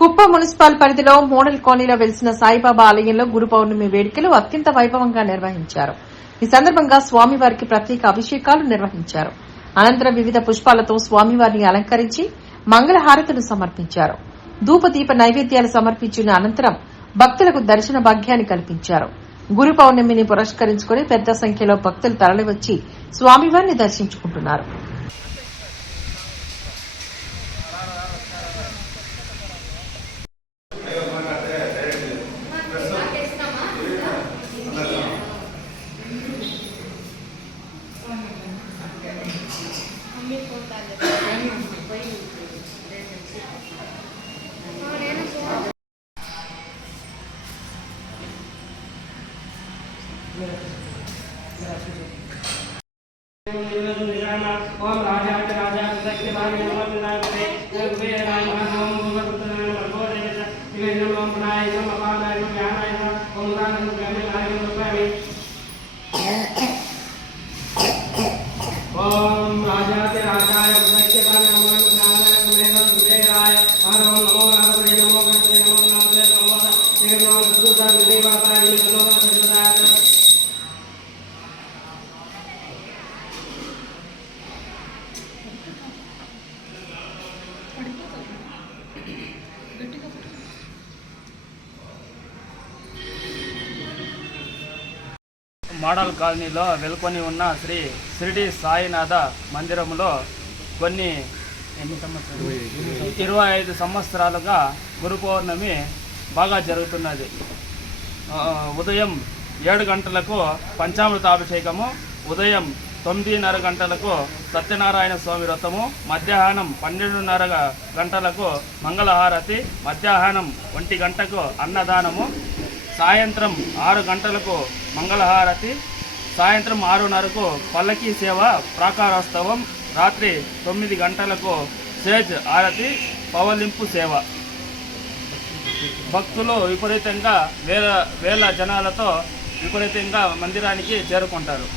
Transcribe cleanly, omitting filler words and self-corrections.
కుప్ప మున్సిపల్ పరిధిలో మోడల్ కాలనీలో వెలిసిన సాయిబాబా ఆలయంలో గురు పౌర్ణమి వేడుకలు అత్యంత వైభవంగా నిర్వహించారు. ఈ సందర్భంగా స్వామివారికి ప్రత్యేక అభిషేకాలు నిర్వహించారు. అనంతరం వివిధ పుష్పాలతో స్వామివారిని అలంకరించి మంగళహారతులు సమర్పించారు. ధూపదీప నైవేద్యాలు సమర్పించిన అనంతరం భక్తులకు దర్శన భాగ్యాన్ని కల్పించారు. గురు పౌర్ణమిని పురస్కరించుకుని పెద్ద సంఖ్యలో భక్తులు తరలివచ్చి స్వామివారిని దర్శించుకుంటున్నారు. ओम राजा राजा सत्यवान नमः नामते वे राम नाम भगवतन नमो देवता वे नमो बनाय नमो पादाय नमो ज्ञानाय नमः ओम राम नमो ज्ञानाय नमो पावे ओम राजा के राजाय सत्यवान नमः नारायण नमः गुरेराय ओम नमो नारायण नमो गणपति नमो नामते नमो वे नमो दुर्गा देवताय नमो देवताय మోడల్ కాలనీలో వెలుకొని ఉన్న శ్రీ షిరిడి సాయినాథ మందిరంలో కొన్ని 25 సంవత్సరాలుగా గురు పౌర్ణమి బాగా జరుగుతున్నది. ఉదయం 7 గంటలకు పంచామృతాభిషేకము, ఉదయం 9:30 గంటలకు సత్యనారాయణ స్వామి వ్రతము, మధ్యాహ్నం 12:30 గంటలకు మంగళహారతి, మధ్యాహ్నం 1 గంటకు అన్నదానము, సాయంత్రం 6 గంటలకు మంగళహారతి, సాయంత్రం 6:30కు పల్లకీ సేవ ప్రాకారోత్సవం, రాత్రి 9 గంటలకు సేజ్ ఆరతి పవలింపు సేవ. భక్తులు విపరీతంగా వేల జనాలతో విపరీతంగా మందిరానికి చేరుకుంటారు.